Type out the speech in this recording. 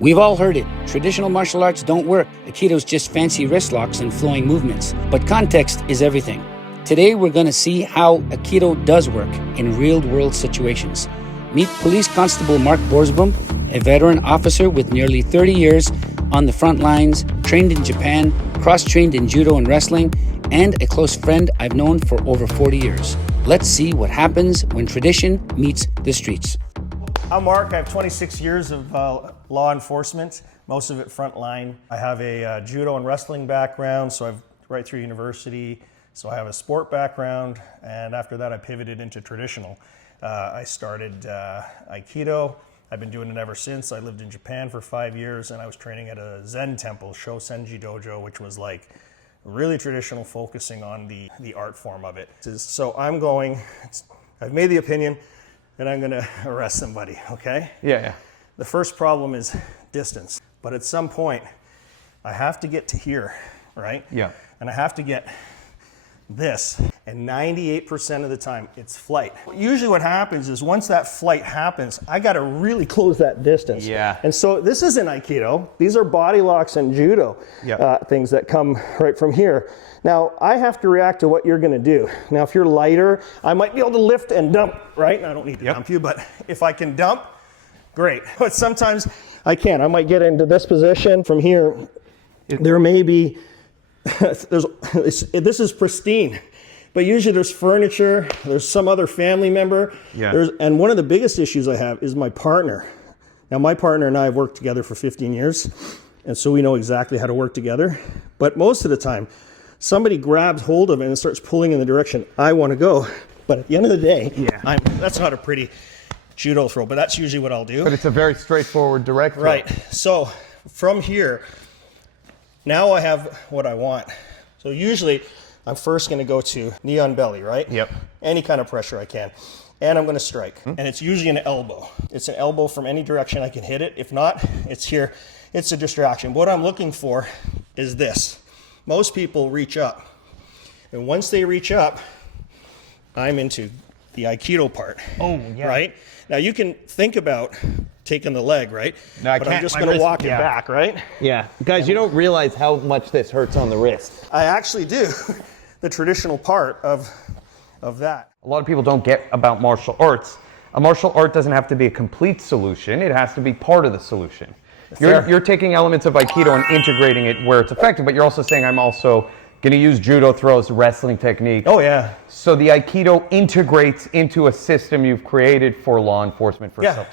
We've all heard it. Traditional martial arts don't work. Aikido's just fancy wrist locks and flowing movements. But context is everything. Today we're going to see how Aikido does work in real-world situations. Meet Police Constable Mark Borsboom, a veteran officer with nearly 30 years on the front lines, trained in Japan, cross-trained in Judo and wrestling, and a close friend I've known for over 40 years. Let's see what happens when tradition meets the streets. I'm Mark. I have 26 years of law enforcement, most of it frontline. I have a judo and wrestling background, so I've right through university. So I have a sport background, and after that I pivoted into traditional. I started Aikido. I've been doing it ever since. I lived in Japan for 5 years, and I was training at a Zen temple, Shosenji Dojo, which was like really traditional, focusing on the art form of it. So I've made the opinion that I'm gonna arrest somebody, okay? Yeah. The first problem is distance, but at some point I have to get to here, right? Yeah. And I have to get this, and 98% of the time it's flight. Usually what happens is once that flight happens, I gotta really close that distance. Yeah. And so this isn't Aikido. These are body locks and Judo things that come right from here. Now, I have to react to what you're gonna do. Now, if you're lighter, I might be able to lift and dump, right? I don't need to dump you, but if I can dump, great. But sometimes I can't. I might get into this position from here. There may be, this is pristine, but usually there's furniture, there's some other family member. Yeah. And one of the biggest issues I have is my partner. Now, my partner and I have worked together for 15 years, and so we know exactly how to work together. But most of the time, somebody grabs hold of it and starts pulling in the direction I want to go. But at the end of the day, that's not a pretty judo throw, but that's usually what I'll do. But it's a very straightforward direct throw. Right. So from here, now I have what I want. So usually I'm first going to go to knee on belly, right? Yep. Any kind of pressure I can. And I'm going to strike. And it's usually an elbow. It's an elbow from any direction I can hit it. If not, it's here. It's a distraction. What I'm looking for is this. Most people reach up. And once they reach up, I'm into the Aikido part. Oh, yeah. Right? Now you can think about taking the leg, right? No, I but can't. I'm just My going to wrist- walk it yeah. back, right? Yeah, guys, you don't realize how much this hurts on the wrist. I actually do the traditional part of that. A lot of people don't get about martial arts. A martial art doesn't have to be a complete solution. It has to be part of the solution. You're taking elements of Aikido and integrating it where it's effective, but you're also saying I'm also going to use judo throws, wrestling technique. Oh, yeah. So the Aikido integrates into a system you've created for law enforcement, for Yeah. self